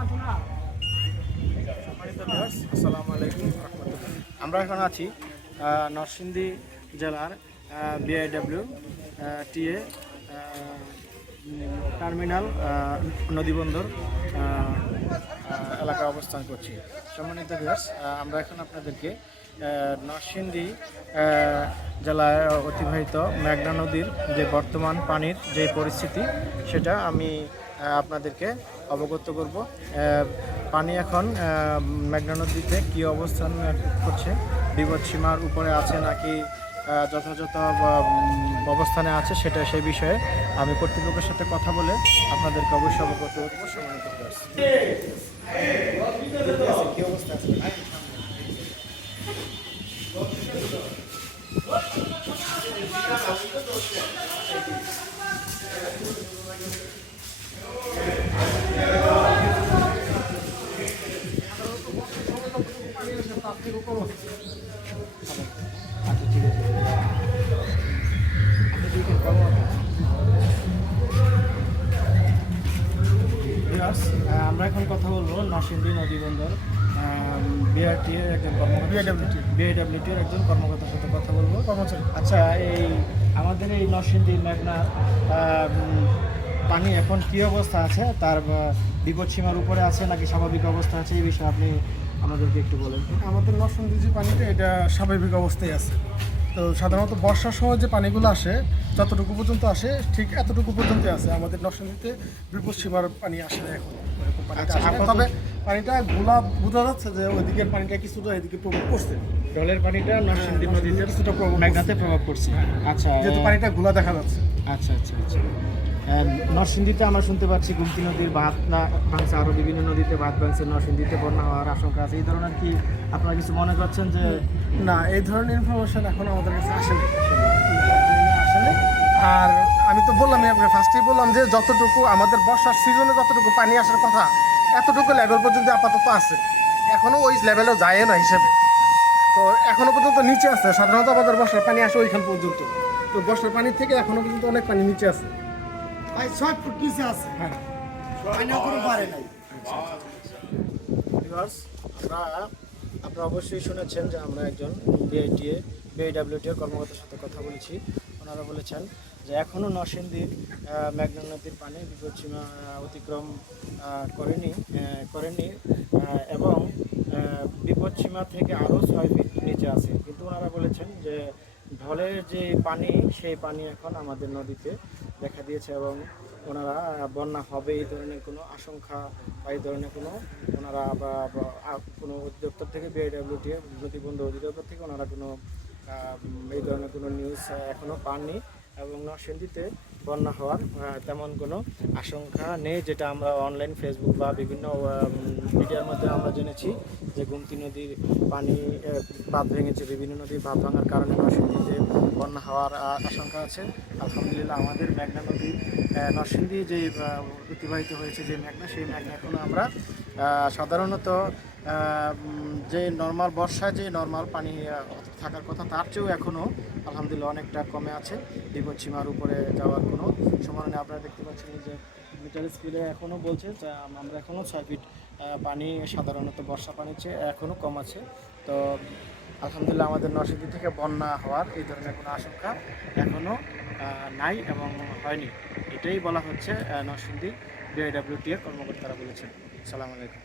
সম্মানিত ভিউয়ার্স, আসসালামু আলাইকুম রাহমাতুল্লাহ। আমরা এখন আছি নরসিংদী জেলার বিআইডব্লিউ টিএ টার্মিনাল নদীবন্দর এলাকায় অবস্থান করছি। সম্মানিত ভিউয়ার্স, আমরা এখন আপনাদেরকে নরসিংদী জেলায় অতিবাহিত মেঘনা নদীর যে বর্তমান পানির যে পরিস্থিতি সেটা আমি আপনাদেরকে অবগত করব। পানি এখন মেঘনা নদীতে কী অবস্থান করছে, বিপদসীমার উপরে আছে নাকি যথাযথ অবস্থানে আছে, সেটা সেই বিষয়ে আমি কর্তৃপক্ষের সাথে কথা বলে আপনাদেরকে অবশ্যই অবগত করবো। সম্মানিত কী অবস্থা আছে? আমরা এখন কথা বলবো নরসিংদী নদীবন্দর বিআরটির একজন বিআইডব্লিউটির একজন কর্মকর্তার সাথে কথা বলবো। আচ্ছা, এই আমাদের এই নরসিংদী মেঘনা পানি এখন কী অবস্থা আছে, তার বিপদসীমার উপরে আছে নাকি স্বাভাবিক অবস্থা আছে, এই বিষয়ে আপনি আমাদেরকে একটু বলেন। আমাদের নরসিংদী যে পানিটা, এটা স্বাভাবিক অবস্থায় আছে। তো সাধারণত বর্ষার সময় যে পানিগুলো আসে, যতটুকু পর্যন্ত আসে ঠিক এতটুকু পর্যন্ত আছে। আমাদের নরসিংদীতে বিপদসীমার পানি আসে না এখন। তবে পানিটা বোঝা যাচ্ছে যে ওইদিকের পানিটা কিছুটা এদিকে প্রভাব পড়ছে। জলের পানিটা নরসিংদী নদীতে কিছুটা প্রভাব মেঘনাতে প্রভাব পড়ছে। আচ্ছা, যেহেতু পানিটা ঘোলা দেখা যাচ্ছে। আচ্ছা আচ্ছা আচ্ছা। নরসিংদীতে আমরা শুনতে পাচ্ছি গুমতি নদীর বাঁধ ভাঙছে, আরও বিভিন্ন নদীতে বাঁধ ভাঙছে, নরসিংদীতে বন্যা হওয়ার আশঙ্কা আছে। এই ধরনের কি আপনারা কিছু মনে করছেন? যে না, এই ধরনের ইনফরমেশন এখন আমাদের কাছে আসেনি। আর আমি তো বললাম, ফার্স্টেই বললাম যে যতটুকু আমাদের বর্ষার সিজনে যতটুকু পানি আসার কথা, এতটুকু লেভেল পর্যন্ত আপাতত আছে। এখনও ওই লেভেলেও যায় না হিসেবে। তো এখনও পর্যন্ত নিচে আছে। সাধারণত আমাদের বর্ষার পানি আসে ওইখান পর্যন্ত। তো বর্ষার পানির থেকে এখনও পর্যন্ত অনেক পানি নিচে আছে। 6 ফুট নিচে আছে। হ্যাঁ, পারে নাই। আপনারা অবশ্যই শুনেছেন যে আমরা একজন বিআইডব্লিউটির কর্মকর্তার সাথে কথা বলেছি। ওনারা বলেছেন যে এখনও নরসিংদীর মেঘনা নদীর পানি বিপদসীমা অতিক্রম করেনি এবং বিপদসীমা থেকে আরও 6 ফিট নিচে আছে। কিন্তু ওনারা বলেছেন যে ঢলের যে পানি, সেই পানি এখন আমাদের নদীতে দেখা দিয়েছে এবং ওনারা বন্যা হবে এই ধরনের কোনো আশঙ্কা বা এই ধরনের কোনো ওনারা কোনো অধিদপ্তর থেকে বিআইডব্লিউটি নদীবন্দর অধিদপ্তর থেকে ওনারা কোনো এই ধরনের কোনো নিউজ এখনও পাননি এবং নরসিংদীতে বন্যা হওয়ার তেমন কোনো আশঙ্কা নেই, যেটা আমরা অনলাইন ফেসবুক বা বিভিন্ন মিডিয়ার মধ্যে আমরা জেনেছি যে গুমতি নদীর পানি বাঁধ ভেঙেছে, বিভিন্ন নদীর বাঁধ ভাঙার কারণে নরসিংদীতে বন্যা হওয়ার আশঙ্কা আছে। আলহামদুলিল্লাহ আমাদের মেঘনা নদী নরসিংদী যে অতিবাহিত হয়েছে যে মেঘনা, সেই মেঘনা এখনও আমরা সাধারণত যে নর্মাল বর্ষায় যে নর্মাল পানি থাকার কথা তার চেয়েও এখনও আলহামদুলিল্লাহ অনেকটা কমে আছে। বিপদসীমার উপরে যাওয়ার কোনো সম্ভাবনা নেই। আপনারা দেখতে পাচ্ছেন যে মিটার স্পিডে এখনও বলছে যে আমরা এখনও 6 ফিট পানি সাধারণত বর্ষা পানির চেয়ে এখনও কম আছে। তো আলহামদুলিল্লাহ আমাদের নরসিংদী থেকে বন্যা হওয়ার এই ধরনের কোনো আশঙ্কা এখনও নাই এবং হয়নি, এটাই বলা হচ্ছে নরসিংদী বিআইডব্লিউটি এর কর্মকর্তারা বলেছেন। আসসালামু আলাইকুম।